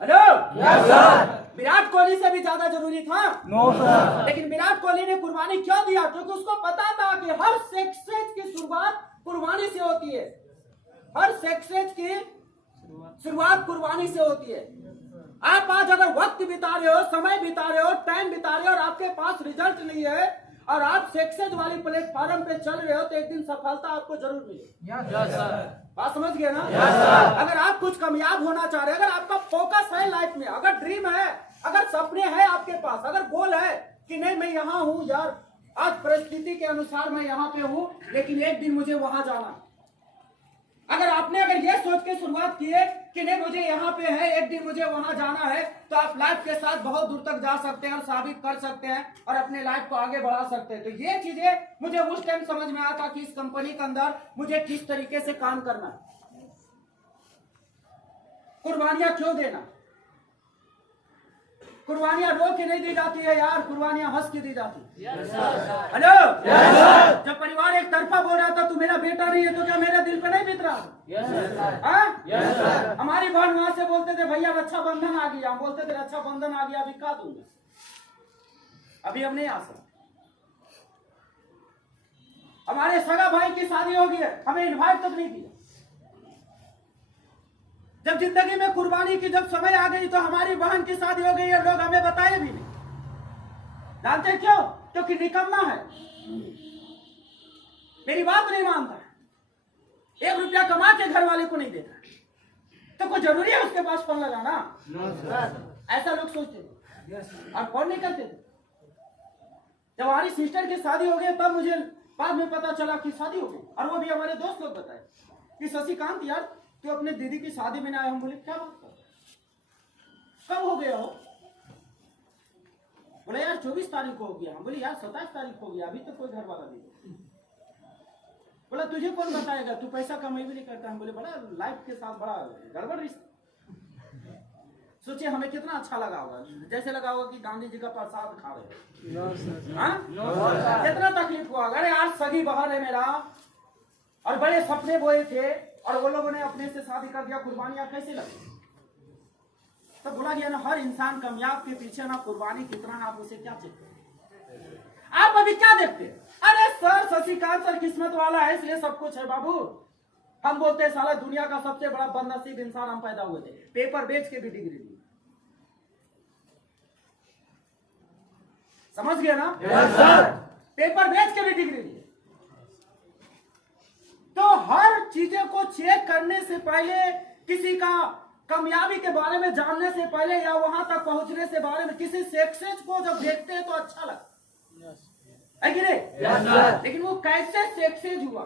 Hello. Yes sir. Virat Kohli से भी ज्यादा जरूरी था? No sir. लेकिन विराट कोहली ने कुर्बानी क्यों दिया? क्योंकि उसको पता था कि हर सक्सेस की शुरुआत कुर्बानी से होती है। हर सक्सेस की शुरुआत कुर्बानी से होती है। आप आज अगर वक्त बिता रहे हो, समय बिता रहे हो, टाइम बिता रहे हो और आपके पास रिजल्ट नहीं है और आप सक्सेस वाली प्लेटफॉर्म पे चल रहे हो तो एक दिन सफलता आपको जरूर मिलेगी। Yes sir. बात समझ गए ना? Yes sir. अगर आप कुछ कामयाब होना चाह रहे हैं, अगर आपका फोकस है लाइफ में, अगर ड्रीम है, अगर सपने हैं आपके पास, अगर गोल है कि नहीं मैं यहाँ हूँ यार, आज परिस्थिति के अनुसार मैं यहाँ पे हूँ लेकिन एक दिन मुझे वहां जाना है। अगर ये सोच के शुरुआत की है कि नहीं मुझे यहाँ पे है, एक दिन मुझे वहां जाना है, तो आप लाइफ के साथ बहुत दूर तक जा सकते हैं और साबित कर सकते हैं और अपने लाइफ को आगे बढ़ा सकते हैं। तो ये चीजें मुझे उस टाइम समझ में आया था कि इस कंपनी के अंदर मुझे किस तरीके से काम करना है, कुर्बानियां क्यों देना। कुर्बानियां रो के नहीं दी जाती है यार, कुर्बानियां हंस के दी जाती है। हेलो। जब परिवार एक तरफा बोल रहा था तू मेरा बेटा नहीं है तो क्या मेरे दिल पे नहीं बीत रहा? हमारी बहन वहां से बोलते थे भैया रक्षाबंधन आ गया, हम बोलते थे रक्षाबंधन आ गया अभी का दूंगा, अभी हम नहीं आ सकते। हमारे सगा भाई की शादी हो गई है, हमें इनवाइट तक नहीं किया। जब जिंदगी में कुर्बानी की जब समय आ गई तो हमारी बहन की शादी हो गई है, लोग हमें बताए भी नहीं। जानते क्यों? क्योंकि निकम्मा है, मेरी बात नहीं मानता, 1 रुपया कमा के घर वाले को नहीं देता, तो कोई जरूरी है उसके पास फोन लगाना? ऐसा लोग सोचते थे और फोन नहीं करते थे। जब हमारी सिस्टर की शादी हो गई तब मुझे बाद में पता चला कि शादी हो गई, और वो भी हमारे दोस्त लोग बताए कि शशिकांत यार तू अपने दीदी की शादी में ना आया। हम बोले क्या बात कर, कब हो गया हो? बोले यार 24 तारीख को हो गया। हम बोले यार 27 तारीख हो गया, अभी तो कोई घर वाला नहीं। बोला तुझे कौन बताएगा, तू पैसा कमाई भी नहीं करता। हम बोले बड़ा लाइफ के साथ बड़ा गड़बड़ रिश्ता। सोचिए हमें कितना अच्छा लगा होगा, जैसे लगा होगा कि गांधी जी का प्रसाद खा रहे हो। कितना तकलीफ हुआ। अरे यार सगी बहन है मेरा और बड़े सपने बोए थे और वो लोगों ने अपने से शादी कर दिया, कुर्बानियां कैसे लगी? तो बोला गया ना हर इंसान कामयाब के पीछे ना कुर्बानी कितना है, आप उसे क्या चेक, आप अभी क्या देखते हैं? अरे सर शशिकांत सर किस्मत वाला है इसलिए सब कुछ है बाबू। हम बोलते हैं साला दुनिया का सबसे बड़ा बदनसीब इंसान हम पैदा हुए थे, पेपर बेच के भी डिग्री ली। समझ गया ना? Yes sir. पेपर बेच के भी डिग्री ली। तो हर चीजें को चेक करने से पहले, किसी का कामयाबी के बारे में जानने से पहले या वहां तक पहुंचने से बारे में, किसी सक्सेस को जब देखते हैं तो अच्छा लगता है कि नहीं? लेकिन वो कैसे सक्सेस हुआ,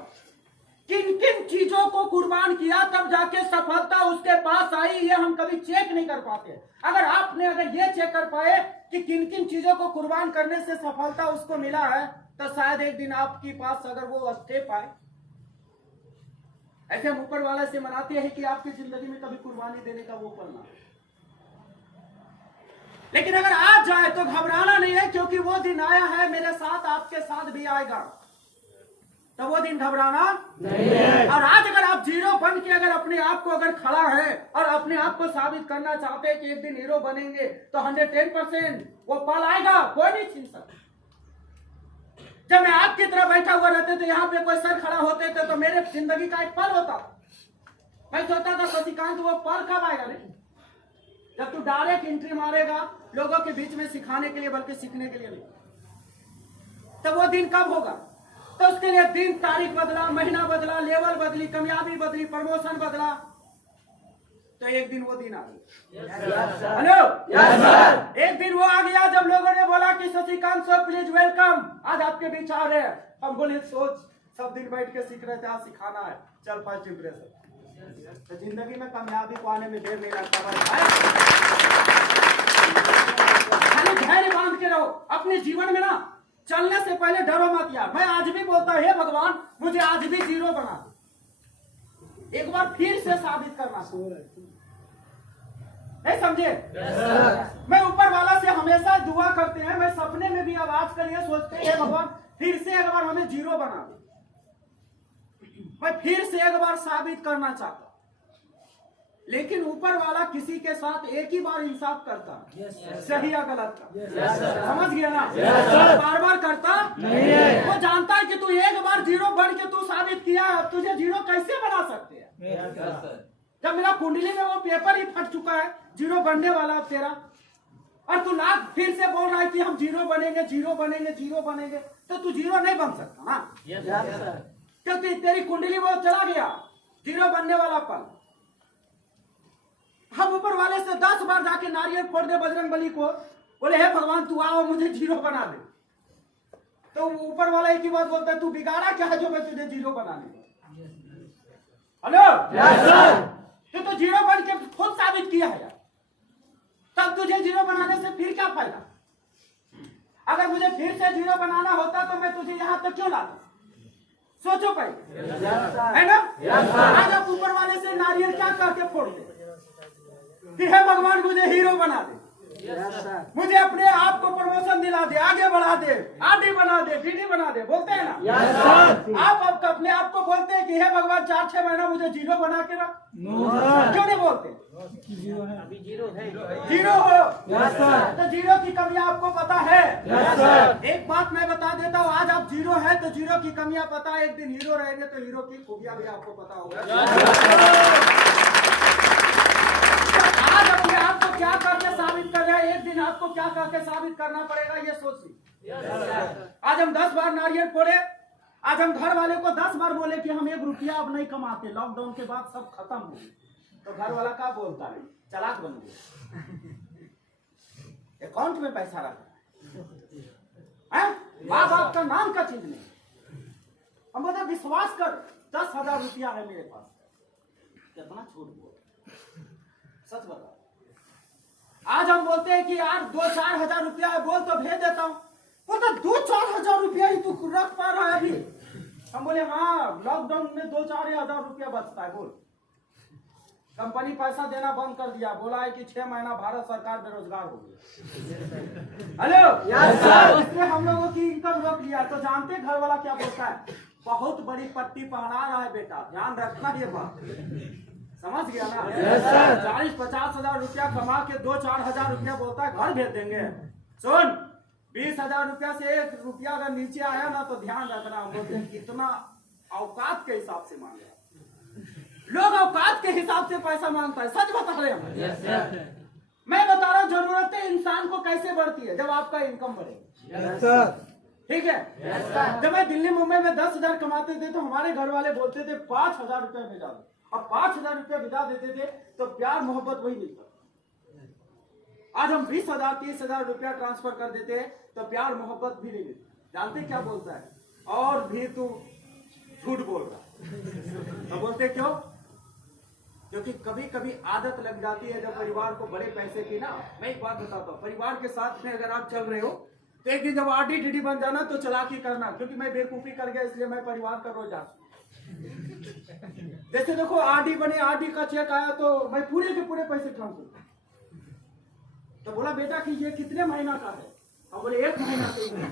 किन किन चीजों को कुर्बान किया तब जाके सफलता उसके पास आई, ये हम कभी चेक नहीं कर पाते। अगर ये चेक कर पाए कि किन किन चीजों को कुर्बान करने से सफलता उसको मिला है तो शायद एक दिन आपके पास अगर वो स्टेप आए। ऐसे हम ऊपर वाले से मनाते हैं कि आपकी जिंदगी में कभी कुर्बानी देने का वो पल ना, लेकिन अगर आज जाए तो घबराना नहीं है, क्योंकि वो दिन आया है, मेरे साथ आपके साथ भी आएगा, तो वो दिन घबराना नहीं है। और आज अगर आप जीरो बन के अगर अपने आप को अगर खड़ा है और अपने आप को साबित करना चाहते हैं कि एक दिन हीरो बनेंगे, तो 110% वो पल आएगा, कोई नहीं छीन सकता। जब मैं आपकी तरह बैठा हुआ रहते थे, यहाँ पे कोई सर खड़ा होते थे तो मेरे जिंदगी का एक पल होता, मैं सोचता था शशिकांत वो पल कब आएगा? नहीं, जब तू डायरेक्ट एंट्री मारेगा लोगों के बीच में सिखाने के लिए बल्कि सीखने के लिए नहीं, तो वो दिन कब होगा? तो उसके लिए दिन तारीख बदला, महीना बदला, लेवल बदली, कामयाबी बदली, प्रमोशन बदला, तो एक दिन वो दिन आ गया। हेलो। एक दिन वो आ गया जब लोगों ने बोला कि शशिकांत सर प्लीज वेलकम, आज आपके बीच आ रहे हैं। हम बोले सोच, सब दिन बैठ के सीख रहे थे, आज सिखाना है, चल फर्स्ट इंप्रेशन। तो जिंदगी में कामयाबी को आने में देर नहीं लगता भाई। खाली धैर्य बांध के रहो अपने जीवन में ना, चलने से पहले डरो मत यार। मैं आज भी बोलता हूं हे भगवान मुझे आज भी जीरो बना दो, एक बार फिर से साबित करना। नहीं समझे? मैं ऊपर वाला से हमेशा दुआ करते हैं, मैं सपने में भी आवाज करिए सोचते हैं भगवान फिर से एक बार हमें जीरो बना दो, मैं फिर से एक बार साबित करना चाहता हूं। लेकिन ऊपर वाला किसी के साथ एक ही बार इंसाफ करता है, सही या गलत का। समझ गया ना? बार बार करता नहीं है। वो जानता है कि तू एक बार जीरो बन के तू साबित किया, अब तुझे जीरो कैसे बना सकते हैं? जब मेरा कुंडली में वो पेपर ही फट चुका है, जीरो बनने वाला अब तेरा, और तू लाख फिर से बोल रहा है कि हम जीरो बनेंगे, जीरो बनेंगे, जीरो बनेंगे, तो तू जीरो नहीं बन सकता ना, क्योंकि तेरी कुंडली वो चला गया जीरो बनने वाला पल। हम ऊपर वाले से 10 बार जाके नारियल फोड़ दे बजरंग बली को, बोले हे भगवान तू आओ मुझे जीरो बना दे, तो ऊपर वाला एक ही बात बोलता है, तू बिगाड़ा क्या है जो मैं तुझे जीरो बना दूं? हेलो, तो जीरो बन के खुद साबित किया है यार, तब तुझे जीरो बनाने से फिर क्या फायदा? अगर मुझे फिर से जीरो बनाना होता तो मैं तुझे यहाँ तक क्यों लाता? सोचो पहले, है ना? आज आप ऊपर वाले से नारियल क्या करके फोड़ते कि हे भगवान मुझे हीरो बना दे, मुझे अपने आप को प्रमोशन दिला दे, आगे बढ़ा दे, आरडी बना दे, डीडी बना दे, बोलते हैं ना? आप अपने आप को बोलते हैं कि हे भगवान 4-6 महीना मुझे जीरो बना के रख, क्यों नहीं बोलते? अभी जीरो है, जीरो हो तो जीरो की कमियां आपको पता है? एक बात मैं बता देता हूँ, आज आप जीरो है तो जीरो की कमियां पता है, एक दिन हीरो रहेंगे तो हीरो की खूबियां भी आपको पता होगा। आज अपने आप को क्या करके साबित कर रहे हैं, एक दिन आपको क्या करके साबित करना पड़ेगा, ये सोच ली। आज हम 10 बार नारियल फोड़े, आज हम घर वाले को 10 बार बोले कि हम 1 रुपया अब नहीं कमाते, लॉकडाउन के बाद सब खत्म हो गया, तो घर वाला क्या बोलता है? चालाक बन गया, अकाउंट में पैसा रखा है, माँ बाप का नाम का चीज नहीं। हम बोलते विश्वास कर, 10,000 रुपया है मेरे पास, कितना छूट बोल, सच बता। आज हम बोलते हैं कि यार 2-4 हजार रुपया है, बोल तो भेज देता हूँ, वो तो 2-4 हजार रुपया ही तू रख पा रहा है अभी। हम बोले हाँ लॉकडाउन में 2-4 हजार रुपया बचता है, बोल। कंपनी पैसा देना बंद कर दिया, बोला है कि 6 महीना भारत सरकार बेरोजगार हो गई। हेलो, इसलिए हम लोगों की इनकम रोक लिया। तो जानते घर वाला क्या बोलता है? बहुत बड़ी पट्टी पहना रहा है बेटा, ध्यान रखना ये बात, समझ गया ना? 40-50 हजार रुपया कमा के 2-4 हजार रुपया बोलता है घर भेज देंगे। सुन, 20 हजार रुपया से 1 रुपया अगर नीचे आया ना तो ध्यान रखना, हम बोलते हैं कितना औकात के हिसाब से मांगे लोग, औकात के हिसाब से पैसा मांगता है, सच बता रहे हैं। मैं बता रहा हूँ जरूरतें इंसान को कैसे बढ़ती है, जब आपका इनकम बढ़ेगा, ठीक है? जब मैं दिल्ली मुंबई में 10,000 कमाते थे तो हमारे घर वाले बोलते थे 5,000 रुपया भेजा दो, अब 5,000 रुपया भिजा देते थे तो प्यार मोहब्बत वही मिलता। आज हम 20,000 30,000 रुपया ट्रांसफर कर देते हैं तो प्यार मोहब्बत भी नहीं मिलता। जानते क्या बोलता है? और भी तू झूठ बोल रहा। तो बोलते क्यों? क्योंकि कभी कभी आदत लग जाती है जब परिवार को बड़े पैसे की ना। मैं एक बात बताता हूँ, परिवार के साथ में अगर आप चल रहे हो तो एक दिन जब आरडी डीडी बन जाना तो चालाकी करना, क्योंकि मैं बेवकूफी कर गया इसलिए मैं परिवार का रोज जाता। जैसे देखो आरडी बने, आरडी का चेक आया तो मैं पूरे के पूरे पैसे ट्रांसफर, तो बोला बेटा कि ये कितने महीना का है? और बोले 1 महीना का।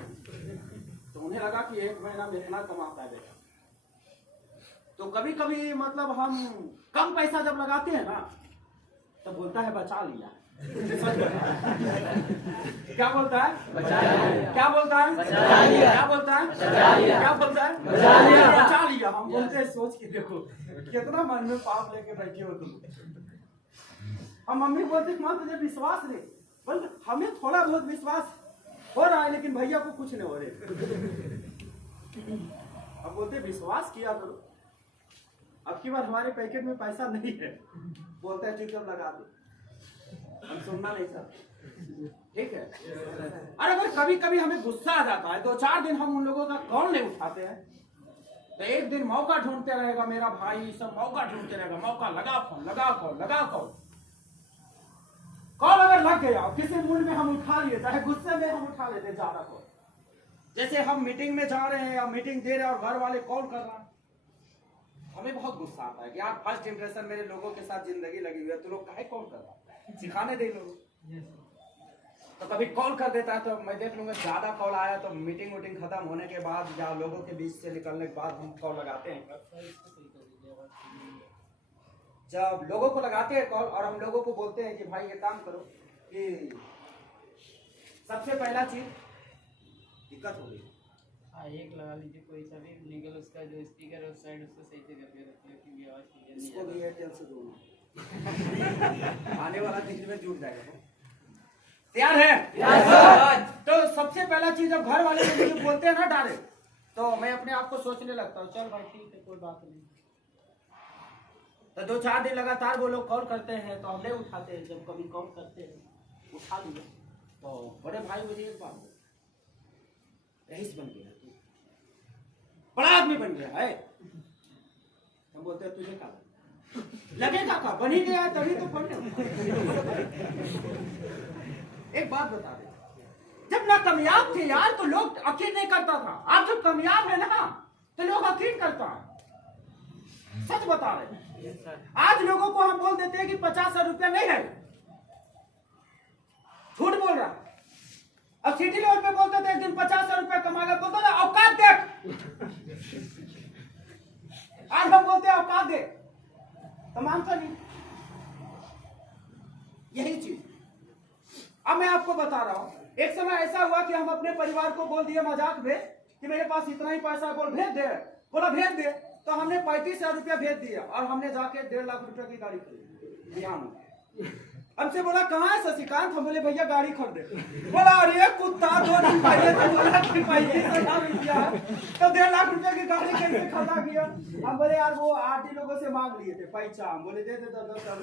तो उन्हें लगा कि 1 महीना में इतना कमाता है बेटा। तो कभी कभी मतलब हम कम पैसा जब लगाते हैं ना तो बोलता है बचा लिया। क्या बोलता है? बचा लिया। क्या बोलता है? बचा लिया। क्या बोलता है? बचा लिया। क्या बोलता है? बचा लिया। बचा लिया। हम बोलते हैं सोच के देखो कितना मन में पाप लेके बैठे हो तुम। हम मम्मी बोलते माँ तुझे विश्वास नहीं, बोल हमें थोड़ा बहुत विश्वास हो रहा है लेकिन भैया को कुछ नहीं हो रहे। अब बोलते विश्वास किया करो, अब की बार हमारे पैकेट में पैसा नहीं है, बोलता है चुपचाप लगा दो, हम सुनना नहीं चाहते, ठीक है? और अगर कभी कभी हमें गुस्सा आ जाता है 2-4 दिन हम उन लोगों का कॉल नहीं उठाते हैं तो एक दिन मौका ढूंढते रहेगा मेरा भाई, सब मौका ढूंढते रहेगा, मौका लगा फोन, लगा कॉल, लगा कॉल। कॉल अगर लग गया किसी मूड में हम उठा लिए, चाहे गुस्से में हम उठा लेते ज्यादा कॉल। जैसे हम मीटिंग में जा रहे हैं या मीटिंग दे रहे हैं और घर वाले कॉल कर रहा है, हमें बहुत गुस्सा आता है कि यार फर्स्ट इंप्रेशन मेरे लोगों के साथ जिंदगी लगी हुई है, तो लोग काहे कॉल कर रहा है, सिखाने दे लोग। तो कभी कॉल कर देता है तो मैं देख लूंगा ज्यादा कॉल आया तो मीटिंग वोटिंग खत्म होने के बाद या लोगों के बीच से निकलने के बाद हम कॉल लगाते हैं। जब लोगों को लगाते हैं कॉल और हम लोगों को बोलते हैं कि भाई ये काम करो, कि सबसे पहला चीज दिक्कत हो गई। हाँ, एक लगा लीजिए कोई सा भी निकल, उसका जो स्पीकर है उस साइड उसको सही से करके रखिए क्योंकि आवाज क्लियर नहीं इसको आ भी एयरटेल से जोड़ना, आने वाला दिन में जुड़ जाएगा। तैयार है? तो सबसे पहला चीज जब घर वाले मुझे बोलते हैं ना डायरेक्ट, तो मैं अपने आप को सोचने लगता हूँ चल भाई ठीक है कोई बात नहीं। तो 2-4 दिन लगातार वो लोग कॉल करते हैं तो हम नहीं उठाते हैं, जब कभी कॉल करते हैं उठा लिए तो बड़े भाई मुझे एक बात बोले, रईस बन गया तू, बड़ा आदमी बन गया है। हम बोलते हैं तुझे क्या लगेगा, का बन ही गया है तभी तो पढ़ने। एक बात बता दे, जब ना कामयाब थे यार तो लोग यकीन नहीं करता था, आप जब कामयाब है ना तो लोग यकीन करता है। सच बता रहे हैं। आज लोगों को हम बोल देते हैं कि 50,000 रुपया नहीं है, झूठ बोल रहा। अब सिटी लेवल पे बोलते थे एक दिन 50,000 रुपया कमाएगा, बोलता था औकात देख। आज हम बोलते हैं औकात देख, तो मानता नहीं। यही चीज अब मैं आपको बता रहा हूं। एक समय ऐसा हुआ कि हम अपने परिवार को बोल दिए मजाक में कि मेरे पास इतना ही पैसा, बोल भेज दे, बोला भेज दे। तो हमने 35,000 रुपया भेज दिया और हमने जाके 1.5 लाख रुपया की गाड़ी खरीदी। हमसे बोला कहाँ है शशिकांत, हम बोले भैया गाड़ी खरीदे। बोला अरे कुत्ता 2 दिन पहले तो बोला कि 35,000 रुपया तो 1.5 लाख रुपया की गाड़ी कैसे खरीदा किया। हम बोले यार वो आरटी लोगों से मांग लिए थे पैसा, हम बोले दे दे 10,000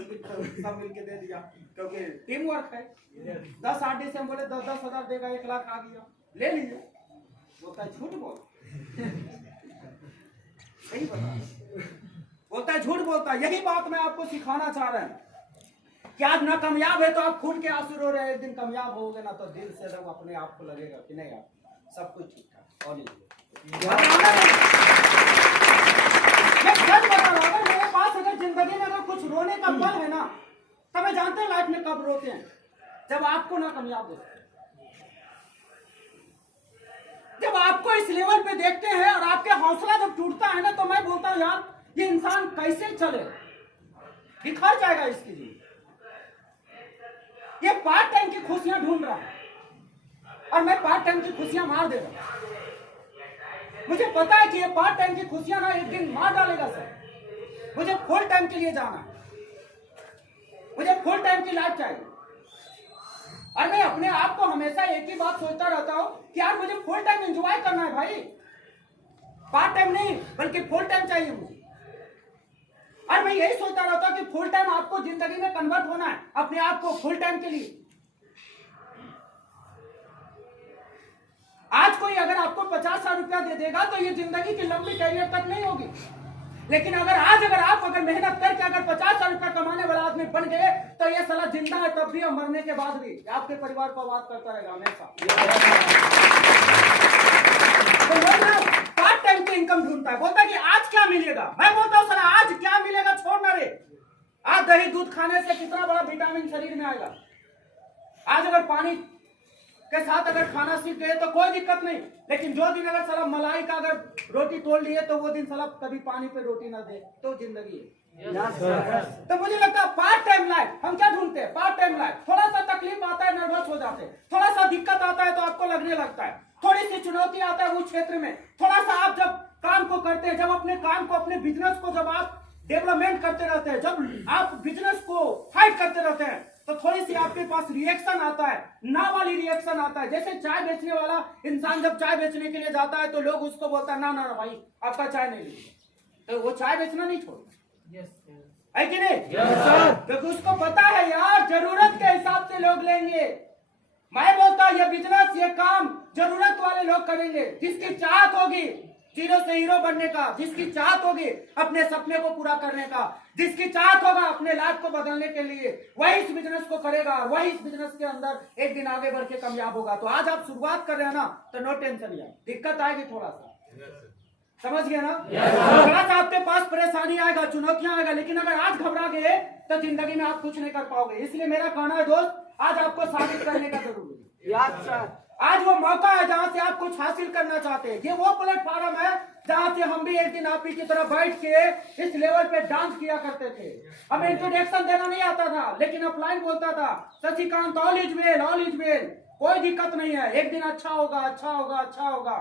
सब मिलके दे दिया क्योंकि टीम वर्क है। 10 आरटी से हम बोले 10,000 देगा, 1 लाख आ गया, ले लीजिए। बोलता है झूठ बोल, सही बता, बोलता है झूठ बोलता। यही बात मैं आपको सिखाना चाह रहा हूं कि आज ना कामयाब है तो आप खून के आंसू रो रहे हैं, एक दिन कामयाब होगे ना तो दिल से लोग अपने आप को लगेगा कि नहीं यार सब कुछ ठीक ठाक। और मैं सच बता रहा हूं, मेरे पास अगर जिंदगी में अगर कुछ रोने का पल है ना तो मैं जानते हैं लाइफ में कब रोते हैं, जब आपको ना कामयाब होते हैं, जब आपको इस लेवल पे देखते हैं और आपके हौसला जब टूटता है ना तो मैं बोलता हूं यार ये इंसान कैसे चले, बिखर जाएगा इसकी जिंदगी। ये पार्ट टाइम की खुशियां ढूंढ रहा है और मैं पार्ट टाइम की खुशियां मार दे रहा हूं। मुझे पता है कि ये पार्ट टाइम की खुशियां ना एक दिन मार डालेगा सर। मुझे फुल टाइम के लिए जाना है, मुझे फुल टाइम की लाइफ चाहिए। और मैं अपने आप को हमेशा एक ही बात सोचता रहता हूं कि यार मुझे फुल टाइम एंजॉय करना है भाई, पार्ट टाइम नहीं बल्कि फुल टाइम चाहिए मुझे। और मैं यही सोचता रहता हूं कि फुल टाइम आपको जिंदगी में कन्वर्ट होना है अपने आप को फुल टाइम के लिए। आज कोई अगर आपको 50,000 रुपया दे देगा तो ये जिंदगी की लंबी कैरियर तक नहीं होगी, लेकिन अगर आप मेहनत करके अगर 50,000 रुपया कमाने वाला आदमी बन गए तो ये साला जिंदा है तब भी और मरने के बाद भी आपके परिवार को आबाद करता रहेगा हमेशा। तो पार्ट टाइम की इनकम ढूंढता है, बोलता है कि आज क्या मिलेगा। मैं बोलता हूँ साला आज क्या मिलेगा छोड़ना रे, आज दही दूध खाने से कितना बड़ा विटामिन शरीर में आएगा। आज अगर पानी के साथ अगर खाना सीख गए तो कोई दिक्कत नहीं, लेकिन जो दिन अगर साला मलाई का अगर रोटी तोड़ लिए तो वो दिन साला कभी पानी पे रोटी ना दे तो जिंदगी है। तो मुझे लगता है पार्ट टाइम लाइफ हम क्या ढूंढते हैं, पार्ट टाइम लाइफ। थोड़ा सा तकलीफ आता है नर्वस हो जाते हैं, थोड़ा सा दिक्कत आता है तो आपको लगने लगता है, थोड़ी सी चुनौती आता है उस क्षेत्र में, थोड़ा सा आप जब काम को करते हैं, जब अपने काम को अपने बिजनेस को जब आप डेवलपमेंट करते रहते हैं, जब आप बिजनेस को फाइट करते रहते हैं तो थोड़ी सी आपके पास रिएक्शन आता है, ना वाली रिएक्शन आता है। जैसे चाय बेचने वाला इंसान जब चाय बेचने के लिए जाता है तो लोग उसको बोलता है ना ना भाई आपका चाय नहीं लीजिए, तो वो चाय बेचना नहीं छोड़ता है कि नहीं? क्योंकि उसको पता है यार जरूरत के हिसाब से लोग लेंगे। मैं बोलता हूं ये बिजनेस ये काम जरूरत वाले लोग करेंगे, जिसकी चाहत होगी जीरो से हीरो बनने का, जिसकी चाहत होगी अपने सपने को पूरा करने का, जिसकी चाहत होगा अपने लाइफ को बदलने के लिए, वही इस बिजनेस को करेगा, वही इस बिजनेस के अंदर एक दिन आगे बढ़ के कामयाब होगा। तो आज आप शुरुआत कर रहे हैं ना तो नो टेंशन यार, दिक्कत आएगी थोड़ा सा, समझ गए ना? थोड़ा सा आपके पास परेशानी आएगा, चुनौतियां आएगा, लेकिन अगर आज घबरा गए तो जिंदगी में आप कुछ नहीं कर पाओगे। इसलिए मेरा कहना है दोस्त आज आपको साबित करने का जरूरी है। आज वो मौका है जहां से आप कुछ हासिल करना चाहते हैं। ये वो प्लेटफॉर्म है जहां से हम भी एक दिन आप ही की तरह बैठ के इस लेवल पे डांस किया करते थे। हमें इंट्रोडक्शन देना नहीं आता था, लेकिन अपलाइन बोलता था Shashikant all is well, all is well, कोई दिक्कत नहीं है, एक दिन अच्छा होगा, अच्छा होगा, अच्छा होगा।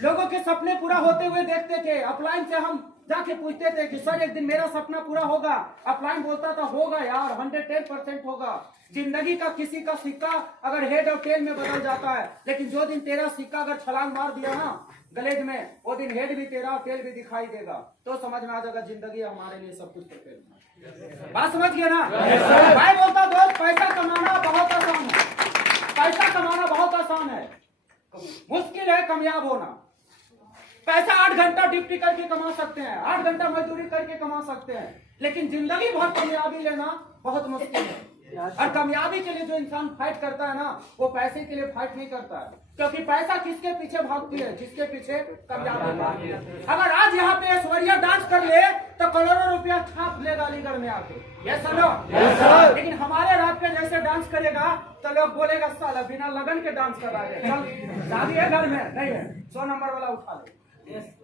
लोगों के सपने पूरा होते हुए देखते थे। अपलाइन से हम जाके पूछते थे कि सर एक दिन मेरा सपना पूरा होगा। अपलाइन बोलता था होगा यार, 110% होगा। जिंदगी का किसी का सिक्का अगर हेड और टेल में बदल जाता है, लेकिन जो दिन तेरा सिक्का अगर छलांग मार दिया ना गलेज में, वो दिन हेड भी तेरा और टेल भी दिखाई देगा। तो समझ में आ जाएगा जिंदगी हमारे लिए सब कुछ प्रिपेयर। बात समझ गए ना? मैं बोलता दोस्त, पैसा कमाना बहुत आसान है, पैसा कमाना बहुत आसान है, मुश्किल है कामयाब होना। पैसा 8 घंटा ड्यूटी करके कमा सकते हैं, 8 घंटा मजदूरी करके कमा सकते हैं, लेकिन जिंदगी भर कामयाबी लेना बहुत मुश्किल है। और कामयाबी के लिए जो इंसान फाइट करता है ना, वो पैसे के लिए फाइट नहीं करता है, क्योंकि पैसा किसके पीछे भागती है? जिसके पीछे कामयाबी भागती है। अगर आज यहाँ पे ऐश्वर्या डांस कर ले तो करोड़ों रुपया छाप लेगा अलीगढ़ में आके, ये सुनो। लेकिन हमारे रात पे जैसे डांस करेगा तो लोग बोलेगा साला बिना लगन के डांस कर रहा है, चल शादी है घर में नहीं है, 100 नंबर वाला उठा ले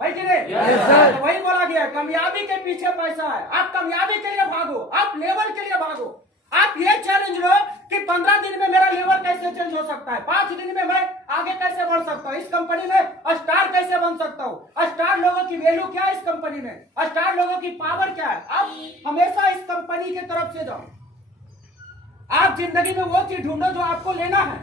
भाई जी ने। तो वही बोला गया, कामयाबी के पीछे पैसा है। आप कामयाबी के लिए भागो, आप लेवल के लिए भागो। आप ये चैलेंज लो कि 15 दिन में मेरा लेवल कैसे चेंज हो सकता है, 5 दिन में मैं आगे कैसे बढ़ सकता हूँ, इस कंपनी में स्टार कैसे बन सकता हूँ, स्टार लोगों की वैल्यू क्या है इस कंपनी में, स्टार लोगों की पावर क्या है। आप हमेशा इस कंपनी की तरफ से जाओ। आप जिंदगी में वो चीज ढूंढो जो आपको लेना है।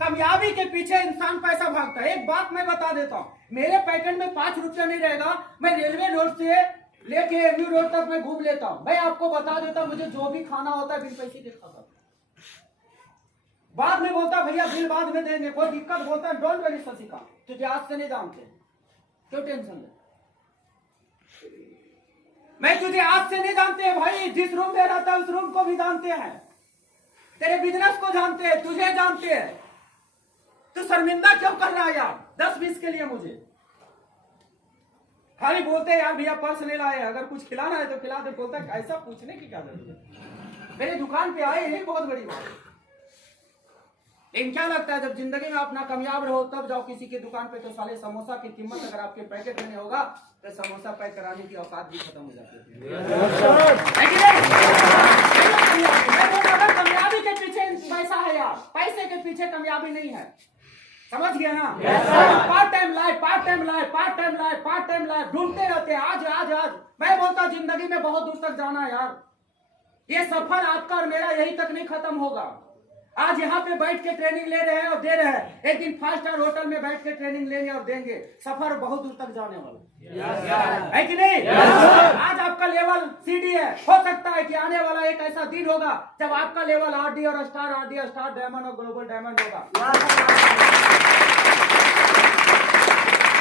कामयाबी के पीछे इंसान पैसा भागता है। एक बात मैं बता देता हूँ, मेरे पैकेट में 5 रुपया नहीं रहेगा, मैं रेलवे रोड से लेके एमयू रोड तक मैं घूम लेता हूँ। मैं आपको बता देता हूँ, मुझे जो भी खाना होता है बिन पैसे के खाता। बाद में बोलता भैया बिल बाद में देंगे, कोई दिक्कत, बोलता है डोंट वरी शशिकांत, तुझे आज से नहीं जानते, क्यों टेंशन ले, मैं तुझे आज से नहीं जानते भाई। जिस रूम में रहता है उस रूम को भी जानते हैं, तेरे बिजनेस को जानते हैं, तुझे जानते हैं। तू शर्मिंदा क्यों कर रहा है यार 10-20 के लिए? मुझे खाली बोलते हैं यार भैया पर्स ले लाए, अगर कुछ खिलाना है तो खिला दे। बोलता है ऐसा पूछने की क्या जरूरत है, मेरी दुकान पे आए, यही बहुत बड़ी बात है। लेकिन क्या लगता है जब जिंदगी में अपना कामयाब रहो तब जाओ किसी की दुकान पे, तो साले समोसा की कीमत अगर आपके पैकेट में नहीं होगा तो समोसा पैक कराने की औकात भी खत्म हो जाती है। कामयाबी के पीछे पैसा है यार, पैसे के पीछे कामयाबी नहीं है, समझ गया ना? Part time life, part time life, part time life, part time life ढूंढते रहते हैं। आज आज आज मैं बोलता जिंदगी में बहुत दूर तक जाना है यार। ये सफर आपका और मेरा यही तक नहीं खत्म होगा। आज यहाँ पे बैठ के ट्रेनिंग ले रहे हैं और दे रहे हैं, एक दिन 5 स्टार होटल में बैठ के ट्रेनिंग लेंगे और देंगे। सफर बहुत दूर तक जाने वाला है कि नहीं? आज आपका लेवल सीडी है, हो सकता है कि आने वाला एक ऐसा दिन होगा जब आपका लेवल आरडी और स्टार डायमंड और ग्लोबल डायमंड होगा।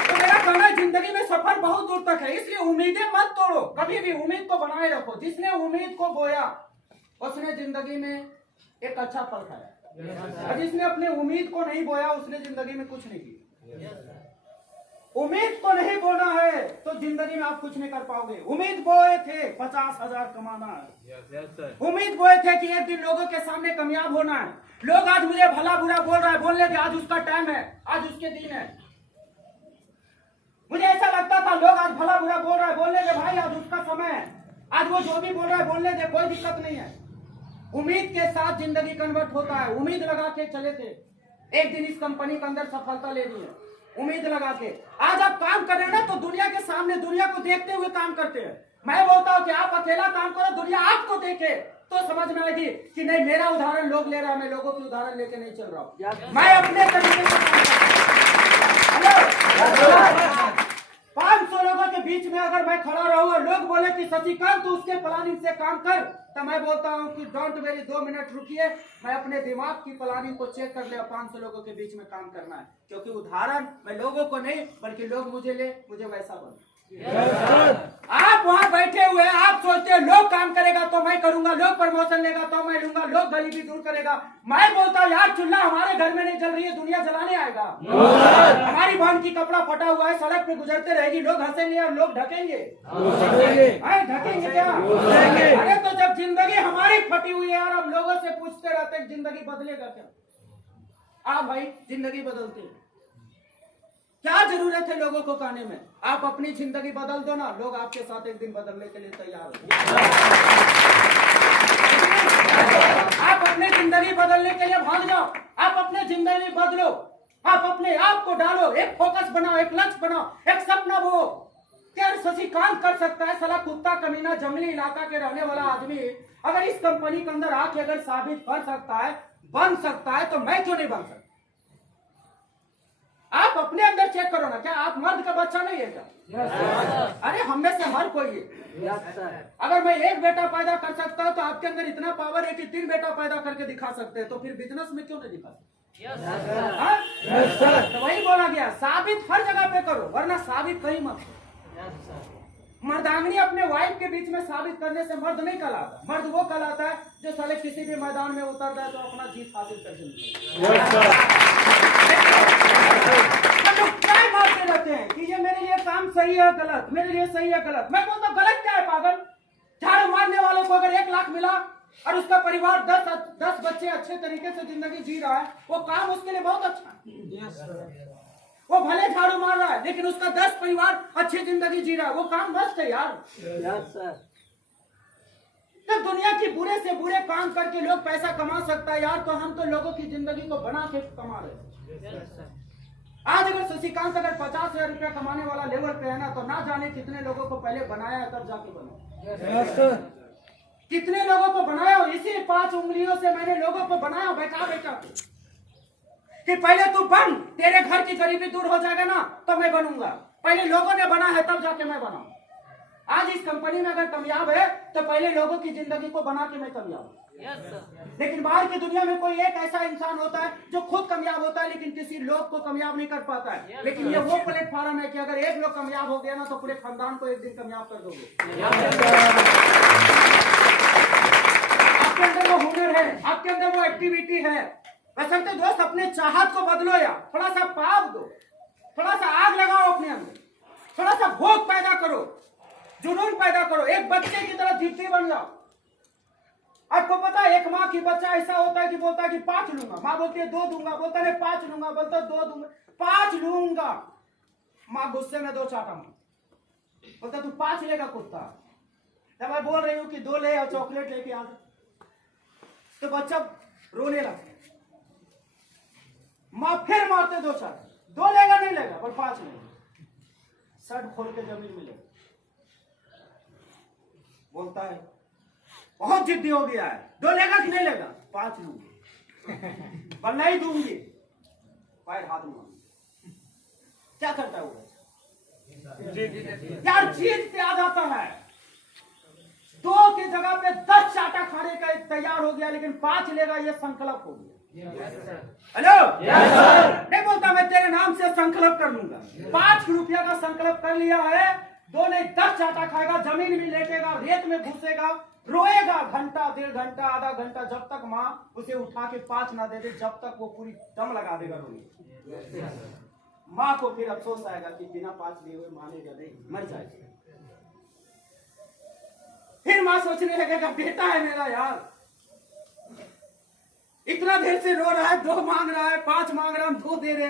तो मेरा कहना है जिंदगी में सफर बहुत दूर तक है, इसलिए उम्मीदें मत तोड़ो, कभी भी उम्मीद को बनाए रखो। जिसने उम्मीद को बोया उसने जिंदगी में एक अच्छा फल खाया, और जिसने अपने उम्मीद को नहीं बोया उसने जिंदगी में कुछ नहीं किया। उम्मीद को नहीं बोना है तो जिंदगी में आप कुछ नहीं कर पाओगे। उम्मीद बोए थे 50,000 कमाना है, उम्मीद बोए थे कि एक दिन लोगों के सामने कामयाब होना है। लोग आज मुझे भला बुरा बोल रहा है, बोलने दे, आज उसका टाइम है, आज उसके दिन है। मुझे ऐसा लगता था लोग आज भला बुरा बोल रहा है, बोलने दे भाई, आज उसका समय है, आज वो जो भी बोल रहा है बोलने दे, कोई दिक्कत नहीं है। उम्मीद के साथ जिंदगी कन्वर्ट होता है। उम्मीद लगा के चले थे, एक दिन इस कंपनी के अंदर सफलता लेनी है, उम्मीद लगा के। आज आप काम कर रहे हैं ना तो दुनिया के सामने, दुनिया को देखते हुए काम करते हैं। मैं बोलता हूँ कि आप अकेला काम करो, दुनिया आपको देखे तो समझ में आएगी कि नहीं मेरा उदाहरण लोग ले रहा है, मैं लोगों की उदाहरण लेके नहीं चल रहा हूँ, मैं अपने तरीके से 500 लोगों के बीच में अगर मैं खड़ा रहूंगा, लोग बोले कि शशिकांत तू उसके प्लानिंग से काम कर, तो मैं बोलता हूं कि डोंट वेरी, 2 मिनट रुकिए, मैं अपने दिमाग की प्लानिंग को चेक कर ले। 500 लोगों के बीच में काम करना है, क्योंकि उदाहरण मैं लोगों को नहीं बल्कि लोग मुझे ले, मुझे वैसा बन। आप वहां बैठे हुए हैं, आप सोचते हैं लोग काम करेगा तो मैं करूंगा, लोग प्रमोशन लेगा तो मैं लूंगा, लोग गरीबी दूर करेगा। मैं बोलता हूं यार चूल्हा हमारे घर में नहीं जल रही है, दुनिया जलाने आएगा। हमारी बहन की कपड़ा फटा हुआ है, सड़क पे गुजरते रहेगी, लोग हंसेंगे और लोग ढकेंगे, ढकेंगे क्या? अरे तो जब जिंदगी हमारी फटी हुई है यार, हम लोगों से पूछते रहते हैं जिंदगी बदलेगा क्या? भाई जिंदगी बदलती है। क्या जरूरत है लोगों को कहने में, आप अपनी जिंदगी बदल दो ना, लोग आपके साथ एक दिन बदलने के लिए तैयार हो। आप अपनी जिंदगी बदलने के लिए भाग जाओ, आप अपनी जिंदगी बदलो, आप अपने आप को डालो, एक फोकस बनाओ, एक लक्ष्य बनाओ, एक सपना वो क्या शशिकांत कर सकता है। साला कुत्ता कमीना जंगली इलाका के रहने वाला आदमी अगर इस कंपनी के अंदर आके अगर साबित कर सकता है, बन सकता है, तो मैं क्यों नहीं बन सकता? आप अपने अंदर चेक करो ना, क्या आप मर्द का बच्चा नहीं है क्या? अरे हम में से हर कोई है। अगर मैं एक बेटा पैदा कर सकता हूं तो आपके अंदर इतना पावर है कि 3 बेटा पैदा करके दिखा सकते हैं, तो फिर बिजनेस में क्यों नहीं दिखा सकते? तो वही बोला गया, साबित हर जगह पे करो, वरना साबित कहीं मत करो। मर्दांगनी अपने वाइफ के बीच में साबित करने से मर्द नहीं कहलाता। मर्द वो कहलाता है जो साले किसी भी मैदान में उतरता है तो अपना जीत हासिल करके क्या मारते रहते हैं कि ये मेरे लिए काम सही है गलत, मेरे लिए सही है गलत। मैं बोलता गलत क्या है पागल? झाड़ू मारने वालों को अगर 1 लाख मिला और उसका परिवार 10 बच्चे अच्छे तरीके से जिंदगी जी रहा है, वो काम उसके लिए बहुत अच्छा है। वो भले झाड़ू मार रहा है लेकिन उसका 10 परिवार अच्छी जिंदगी जी रहा है, वो काम मस्त है यार। तो दुनिया की बुरे से बुरे काम करके लोग पैसा कमा सकता है यार, तो हम तो लोगों की जिंदगी को बना के कमा रहे। आज अगर शशिकांत अगर 50,000 रुपया कमाने वाला लेवल पे है ना, तो ना जाने कितने लोगों को पहले बनाया है तब जाके बना। कितने लोगों को बनाया, इसी 5 उंगलियों से मैंने लोगों को बनाया बैठा बैठा कि पहले तू बन, तेरे घर की गरीबी दूर हो जाएगा ना तो मैं बनूंगा। पहले लोगों ने बना है तब जाके मैं बना। आज इस कंपनी में अगर कामयाब है तो पहले लोगों की जिंदगी को बना के मैं कामयाब। लेकिन बाहर की दुनिया में कोई एक ऐसा इंसान होता है जो खुद कामयाब होता है लेकिन किसी लोग को कामयाब नहीं कर पाता है। लेकिन ये वो प्लेटफॉर्म है कि अगर एक लोग कामयाब हो गया ना तो पूरे खानदान को एक दिन कामयाब कर दोगे। आपके अंदर वो हुनर है, आपके अंदर वो एक्टिविटी है। बसंते दोस्त अपने चाहत को बदलो यार, थोड़ा सा पाप दो, थोड़ा सा आग लगाओ अपने अंदर, थोड़ा सा भोग पैदा करो, जुनून पैदा करो, एक बच्चे की तरह जिद्दी बन जाओ। आपको पता है एक माँ की बच्चा ऐसा होता है कि बोलता है कि 5 लूंगा, माँ बोलती है 2 दूंगा, बोलता है 5 लूंगा, बोलता है 2 दूंगा, 5 लूंगा। माँ गुस्से में 2 चाटा मार, बोलता तू 5 लेगा कुत्ता। जब मैं बोल रही हूँ कि 2 ले और चॉकलेट लेके आ, तो बच्चा रोने लगता, माँ फिर मारते 2 चाटा, 2 लेगा नहीं लेगा पर 5 लेगा, शर्ट खोल के जमीन में लेगा। बोलता है बहुत जिद्दी हो गया है, 2 लेगा कि नहीं लेगा? 5 लूंगी पर नहीं दूंगी, पैर हाथ में। क्या करता है वो यार? जीत पे आ जाता है, 2 की जगह पे 10 चाटा खाने का तैयार हो गया लेकिन 5 लेगा ये संकल्प हो गया। हेलो नहीं बोलता मैं तेरे नाम से संकल्प कर लूंगा, 5 रुपया का संकल्प कर लिया है, 2 नहीं 10 चाटा खाएगा, जमीन में लेटेगा, रेत में घुसेगा, रोएगा घंटा 1.5 घंटा आधा घंटा, जब तक माँ उसे उठा के 5 ना दे दे, जब तक वो पूरी दम लगा देगा रोने। माँ को फिर अफसोस आएगा कि बिना 5 लिए हुए मानेगा नहीं, मर जाएगा। फिर माँ सोचने लगेगा बेटा है मेरा यार, इतना देर से रो रहा है, 2 मांग रहा है, 5 मांग रहा है, हम 2 दे रहे,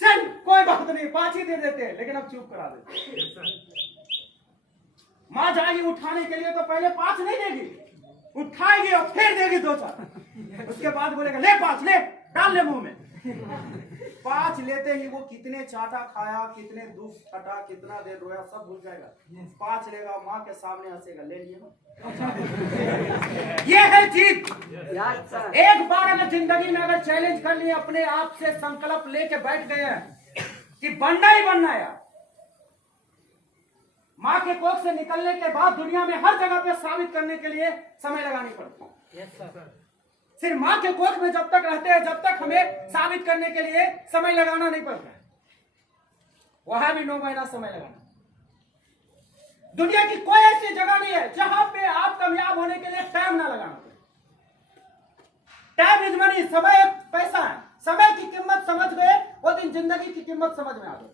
चल कोई बात नहीं 5 ही दे देते हैं, लेकिन अब चुप करा देते। माँ जाएगी उठाने के लिए तो पहले 5 नहीं देगी, उठाएगी और फिर देगी 2 चार, उसके बाद बोलेगा ले 5 ले, डाल ले मुंह में। 5 लेते ही वो कितने चाटा खाया, कितने दुख फटा, कितना देर रोया, सब भूल जाएगा। 5 लेगा, माँ के सामने हंसेगा, ले लिए। ये है जीत। एक बार अगर जिंदगी में अगर चैलेंज कर लिए, अपने आप से संकल्प लेके बैठ गए कि बनना ही बनना है, माँ के कोख से निकलने के बाद दुनिया में हर जगह पे साबित करने के लिए समय लगानी पड़ती है। सिर्फ माँ के कोख में जब तक रहते हैं, जब तक हमें साबित करने के लिए समय लगाना नहीं पड़ता है, वहां भी 9 महीना समय लगाना। दुनिया की कोई ऐसी जगह नहीं है जहां पे आप कामयाब होने के लिए टाइम ना लगाना पड़े। टाइम इज मनी, समय पैसा है। समय की कीमत समझ गए वो दिन जिंदगी की कीमत समझ में आ गई।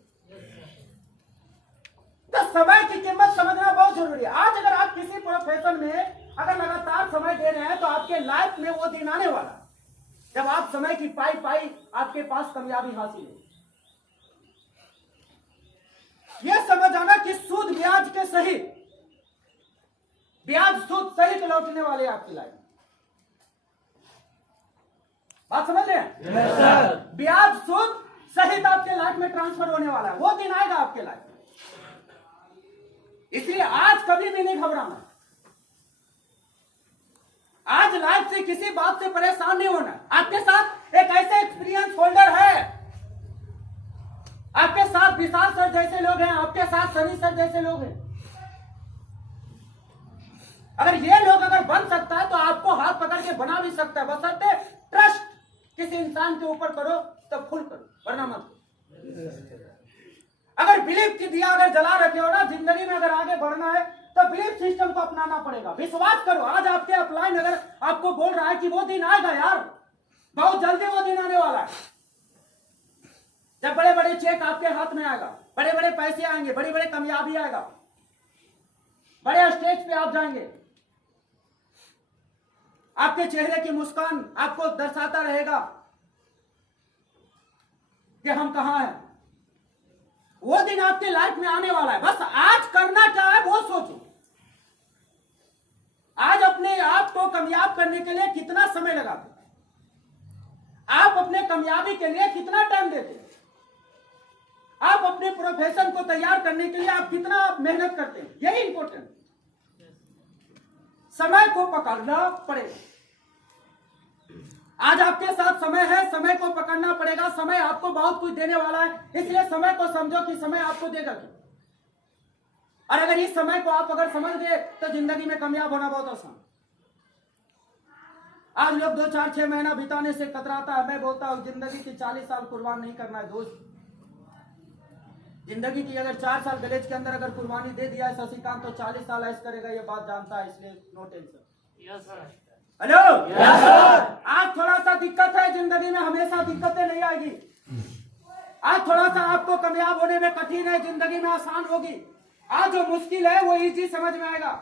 तो समय की कीमत समझना बहुत जरूरी है। आज अगर आप किसी प्रोफेशन में अगर लगातार समय दे रहे हैं तो आपके लाइफ में वो दिन आने वाला है जब आप समय की पाई पाई आपके पास कामयाबी हासिल है। यह समझ आना कि सूद ब्याज के सहित, ब्याज सूद सहित लौटने वाले आपकी लाइफ। बात समझ रहे हैं? Yes sir. ब्याज सूद सहित आपके लाइफ में ट्रांसफर होने वाला है, वो दिन आएगा आपके लाइफ में। इसलिए आज कभी भी नहीं घबराना, आज लाइफ से किसी बात से परेशान नहीं होना। आपके साथ एक ऐसे एक्सपीरियंस होल्डर है, आपके साथ विशाल सर जैसे लोग हैं, आपके साथ सनी सर जैसे लोग हैं। अगर ये लोग अगर बन सकता है तो आपको हाथ पकड़ के बना भी सकता है, बशर्ते ट्रस्ट किसी इंसान के ऊपर करो तब फुल करो, वरना मत। अगर बिलीफ की दिया अगर जला रखे हो ना, जिंदगी में अगर आगे बढ़ना है तो बिलीफ सिस्टम को अपनाना पड़ेगा। विश्वास करो, आज आपके अपलाइन अगर आपको बोल रहा है कि वो दिन आएगा यार, बहुत जल्दी वो दिन आने वाला है जब बड़े बड़े चेक आपके हाथ में आएगा, बड़े बड़े पैसे आएंगे, बड़ी बड़ी कामयाबी आएगा, बड़े स्टेज पे आप जाएंगे, आपके चेहरे की मुस्कान आपको दर्शाता रहेगा कि हम कहां हैं। वो दिन आपकी लाइफ में आने वाला है। बस आज करना क्या है वो सोचो। आज अपने आप को कामयाब करने के लिए कितना समय लगाते, आप अपने कामयाबी के लिए कितना टाइम देते, आप अपने प्रोफेशन को तैयार करने के लिए आप कितना मेहनत करते हैं, यही इंपॉर्टेंट। समय को पकड़ना पड़ेगा। आज आपके साथ समय है, समय को पकड़ना पड़ेगा। समय आपको बहुत कुछ देने वाला है, इसलिए समय को समझो कि समय आपको देगा क्या। और अगर इस समय को आप अगर समझ गए तो जिंदगी में कामयाब होना बहुत आसान। आज लोग 2, 4, 6 महीना बिताने से कतराता है। मैं बोलता हूं जिंदगी की 40 साल कुर्बान नहीं करना है दोस्त। जिंदगी की अगर 4 साल गलेज के अंदर अगर कुर्बानी दे दिया है शशिकांत तो 40 साल ऐसा करेगा, ये बात जानता है, इसलिए no tension. Yes sir. Hello, yes sir. आज थोड़ा सा दिक्कत है जिंदगी में, हमेशा दिक्कतें नहीं आएगी। आज थोड़ा सा आपको कामयाब होने में कठिन है, जिंदगी में आसान होगी। आज जो मुश्किल है वो इजी समझ में आएगा।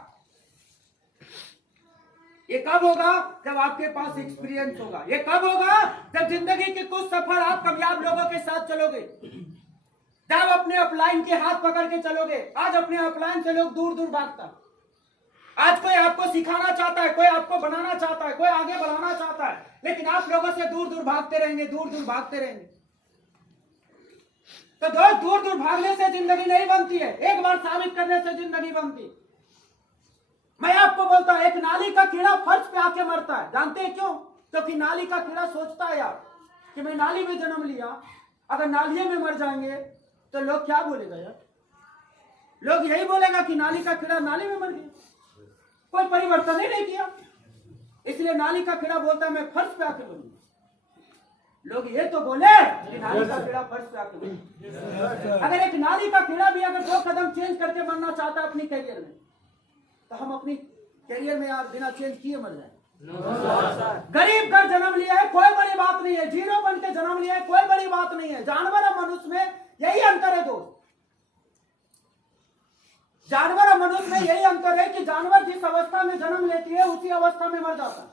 ये कब होगा? जब आपके पास एक्सपीरियंस होगा। ये कब होगा? जब जिंदगी के कुछ सफर आप कामयाब लोगों के साथ चलोगे, जब अपने अपलाइन के हाथ पकड़ के चलोगे। आज अपने अपलाइन से लोग दूर दूर भागता। आज कोई आपको सिखाना चाहता है, कोई आपको बनाना चाहता है, कोई आगे बढ़ाना चाहता है, लेकिन आप लोगों से दूर दूर भागते रहेंगे, दूर दूर भागते रहेंगे। तो दोस्त, दूर दूर भागने से जिंदगी नहीं बनती है, एक बार साबित करने से जिंदगी बनती है। मैं आपको बोलता हूं, एक नाली का कीड़ा फर्श पे आके मरता है। जानते हैं क्यों? क्योंकि नाली का कीड़ा सोचता है यार कि मैं नाली में जन्म लिया, अगर नालिये में मर जाएंगे तो लोग क्या बोलेगा यार? लोग यही बोलेगा कि नाली का कीड़ा नाली में मर गया, कोई परिवर्तन ही नहीं किया। इसलिए नाली का कीड़ा बोलता है मैं फर्श पे आके बनूंगा। लोग ये तो बोले कि नाली का कीड़ा फर्श पे आके बनूंगा। अगर एक नाली का कीड़ा भी अगर 2 कदम चेंज करके मरना चाहता है अपनी कैरियर में, तो हम अपनी कैरियर में यार बिना चेंज किए मर जाए। गरीब घर जन्म लिया है कोई बड़ी बात नहीं है, जीरो बन के जन्म लिया है कोई बड़ी बात नहीं है। जानवर और मनुष्य में यही अंतर है दोस्त। जानवर और मनुष्य में यही अंतर है कि जानवर जिस अवस्था में जन्म लेती है उसी अवस्था में मर जाता है,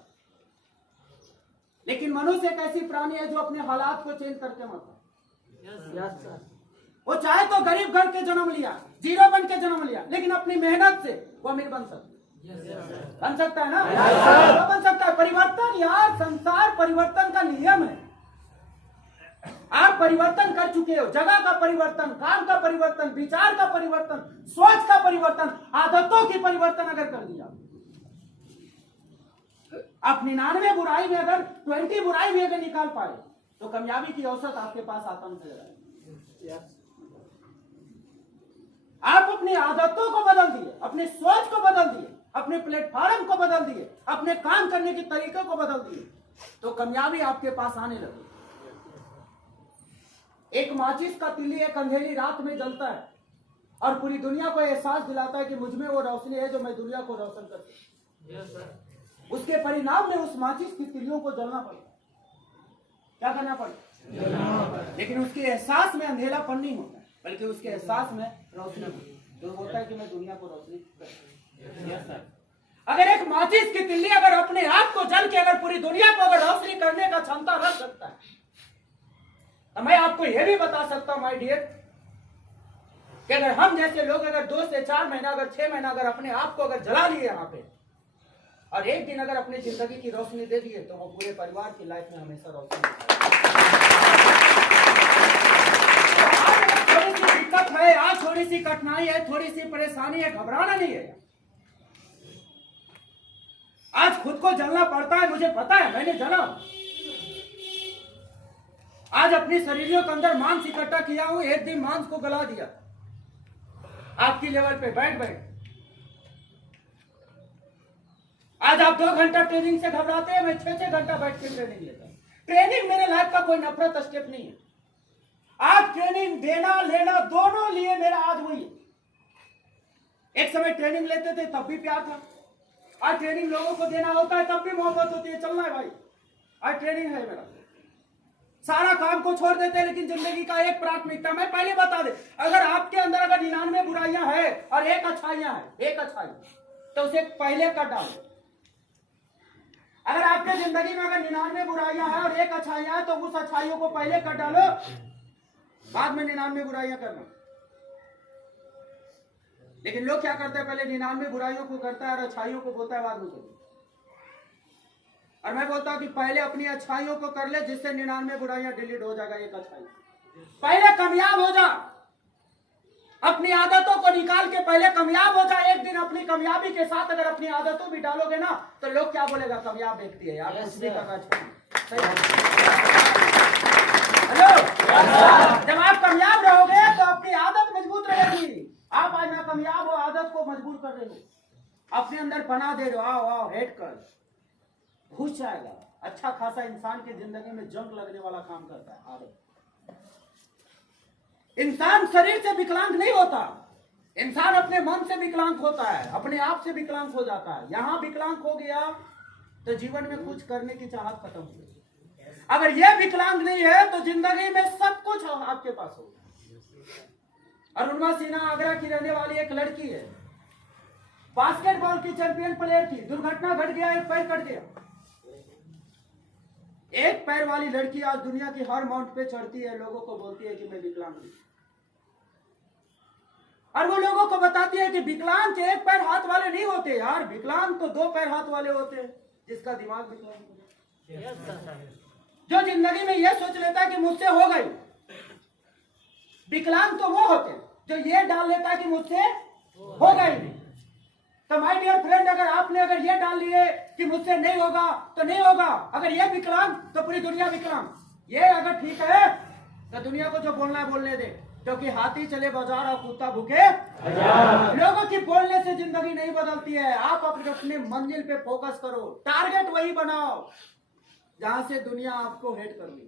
लेकिन मनुष्य एक ऐसी प्राणी है जो अपने हालात को चेंज करके मरता है। वो चाहे तो गरीब घर के जन्म लिया, जीरो बन के जन्म लिया, लेकिन अपनी मेहनत से वो अमीर बन सकता है। बन सकता है ना? वो बन सकता है। परिवर्तन यार, संसार परिवर्तन का नियम है। आप परिवर्तन कर चुके हो, जगह का परिवर्तन, काम का परिवर्तन, विचार का परिवर्तन, सोच का परिवर्तन, आदतों की परिवर्तन अगर कर दिया, आप 99 बुराई में अगर 20 बुराई में अगर निकाल पाए तो कामयाबी की औसत आपके पास आसानी से लगाए। आप अपनी आदतों को बदल दिए, अपनी सोच को बदल दिए, अपने प्लेटफॉर्म को बदल दिए, अपने काम करने के तरीके को बदल दिए, तो कामयाबी आपके पास आने लगी। एक माचिस का तिल्ली एक अंधेरी रात में जलता है और पूरी दुनिया को एहसास दिलाता है कि मुझ में वो रोशनी है जो मैं दुनिया को रोशन करती हूं। उसके परिणाम में उस माचिस की तिल्लियों को जलना पड़ता। क्या करना पड़ता? लेकिन उसके एहसास में अंधेरापन नहीं होता, बल्कि उसके एहसास में रोशनी जो होता है कि मैं दुनिया को रोशनी करती हूं। अगर एक माचिस की तिल्ली अगर अपने आप को जल के अगर पूरी दुनिया को अगर रोशनी करने का क्षमता रख सकता है, तो मैं आपको यह भी बता सकता हूं माय डियर, कि अगर हम जैसे लोग अगर 2 से 4 महीना, अगर 6 महीना अगर अपने आप को अगर जला लिए यहाँ पे, और एक दिन अगर अपनी जिंदगी की रोशनी दे दिए, तो वो पूरे परिवार की लाइफ में हमेशा रोशनी थोड़ी सी दिक्कत है, आज थोड़ी सी कठिनाई है, थोड़ी सी परेशानी है, घबराना नहीं है। आज खुद को जलना पड़ता है, मुझे पता है, मैंने जला। आज अपनी शरीरों के अंदर मांस इकट्ठा किया हूं, एक दिन मांस को गला दिया आपकी लेवल पे बैठ। आज आप 2 घंटा ट्रेनिंग से घबराते हैं, मैं 6 घंटा बैठ के ट्रेनिंग लेता हूं। ट्रेनिंग मेरे लाइफ का कोई नफरत स्टेप नहीं है। आज ट्रेनिंग देना लेना दोनों लिए मेरा आज हुई। एक समय ट्रेनिंग लेते थे तब भी प्यार था, आज ट्रेनिंग लोगों को देना होता है तब भी मोहब्बत होती है। चलना है भाई, आज ट्रेनिंग है मेरा। सारा काम को छोड़ देते हैं, लेकिन जिंदगी का एक प्राथमिकता मैं पहले बता दे, अगर आपके अंदर अगर 99 बुराइयां है और एक अच्छाइयां है, एक अच्छाई, तो उसे पहले कर डालो। अगर आपके जिंदगी में अगर 99 बुराइयां है और एक अच्छाइयां है, तो उस अच्छाइयों को पहले कर डालो, बाद में 99 बुराइयां करना। लेकिन लोग क्या करते हैं, पहले 99 बुराइयों को करता है और अच्छाइयों को बोलता है बाद में करो। और मैं बोलता हूं कि पहले अपनी अच्छाइयों को कर ले, जिससे 99 बुराइयां डिलीट हो जाएगा। एक अच्छाई पहले कामयाब हो जा, अपनी आदतों को निकाल के पहले कामयाब हो जा। एक दिन अपनी कामयाबी के साथ अगर अपनी आदतों भी डालोगे ना, तो लोग क्या बोलेगा, कामयाब व्यक्ति है यार, कुछ भी करना चाहिए। हेलो, जब आप कामयाब रहोगे तो अपनी आदत मजबूत रहेगी। आप आज ना कामयाब हो, आदत को मजबूत कर रहे हो, अपने अंदर बना दे रहे हो। आओ आओ हेट कर घुस जाएगा। अच्छा खासा इंसान की जिंदगी में जंग लगने वाला काम करता है आदत। इंसान शरीर से विकलांग नहीं होता, इंसान अपने मन से विकलांग होता है, अपने आप से विकलांग हो जाता है। यहां विकलांग हो गया तो जीवन में कुछ करने की चाहत खत्म हो गई। अगर यह विकलांग नहीं है तो जिंदगी में सब कुछ आपके पास होगा। अरुणिमा सिन्हा आगरा की रहने वाली एक लड़की है, बास्केटबॉल की चैंपियन प्लेयर थी। दुर्घटना घट गया, एक पैर कट गया। एक पैर वाली लड़की आज दुनिया की हर माउंट पे चढ़ती है, लोगों को बोलती है कि मैं विकलांग हूं, और वो लोगों को बताती है कि विकलांग के एक पैर हाथ वाले नहीं होते यार, विकलांग तो 2 पैर हाथ वाले होते हैं, जिसका दिमाग विकलांग है, जो जिंदगी में ये सोच लेता है कि मुझसे हो गई। विकलांग तो वो होते हैं जो ये डाल लेता है कि मुझसे हो गई नहीं। तो माय डियर फ्रेंड, अगर आपने अगर ये डाल लिए कि मुझसे नहीं होगा तो नहीं होगा। अगर ये विकलांग तो पूरी दुनिया विकलांग। ये अगर ठीक है तो दुनिया को जो बोलना है बोलने दे, क्योंकि हाथी चले बाजार और कुत्ता भूखे। लोगों की बोलने से जिंदगी नहीं बदलती है। आप अपने मंजिल पे फोकस करो, टारगेट वही बनाओ जहां से दुनिया आपको हेट कर रही।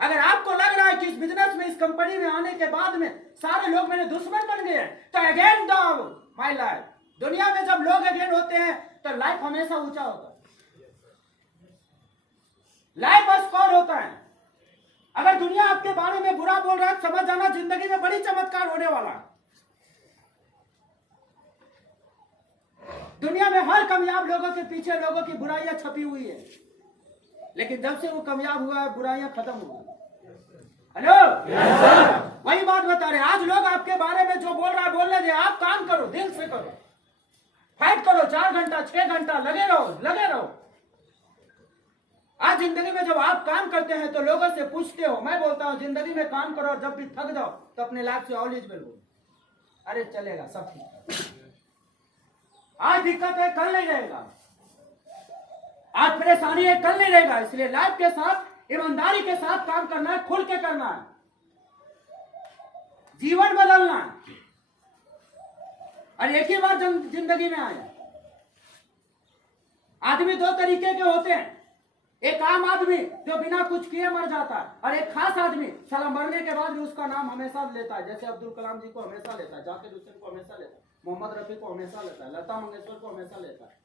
अगर आपको लग रहा है कि इस बिजनेस में, इस कंपनी में आने के बाद में सारे लोग मेरे दुश्मन बन गए, तो अगेन डाउन माय लाइफ। दुनिया में जब लोग अगेन होते हैं तो लाइफ हमेशा ऊंचा होता है, लाइफ स्कोर होता है। अगर दुनिया आपके बारे में बुरा बोल रहा है, समझ जाना जिंदगी में बड़ी चमत्कार होने वाला है। दुनिया में हर कामयाब लोगों के पीछे लोगों की बुराइयां छपी हुई है, लेकिन जब से वो कामयाब हुआ है बुराइयां खत्म हो गई। हेलो, वही बात बता रहे। आज लोग आपके बारे में जो बोल रहा है बोलने दे, आप काम करो, दिल से करो, फाइट करो, 4 घंटा 6 घंटा लगे रहो। आज जिंदगी में जब आप काम करते हैं तो लोगों से पूछते हो। मैं बोलता हूं जिंदगी में काम करो और जब भी थक जाओ तो अपने लाइफ से एलिजिबल हो, अरे चलेगा सब ठीक। आज दिक्कत है, कल नहीं रहेगा। आज परेशानी है, कल नहीं रहेगा। इसलिए लाइफ के साथ ईमानदारी के साथ काम करना है, खुल के करना है, जीवन बदलना है। और एक ही बार जिंदगी में आए। आदमी 2 तरीके के होते हैं, एक आम आदमी जो बिना कुछ किए मर जाता है, और एक खास आदमी साला मरने के बाद भी उसका नाम हमेशा लेता है। जैसे अब्दुल कलाम जी को हमेशा लेता है, जाकिर हुसैन को हमेशा लेता है, मोहम्मद रफी को हमेशा लेता है, लता मंगेशकर को हमेशा लेता है।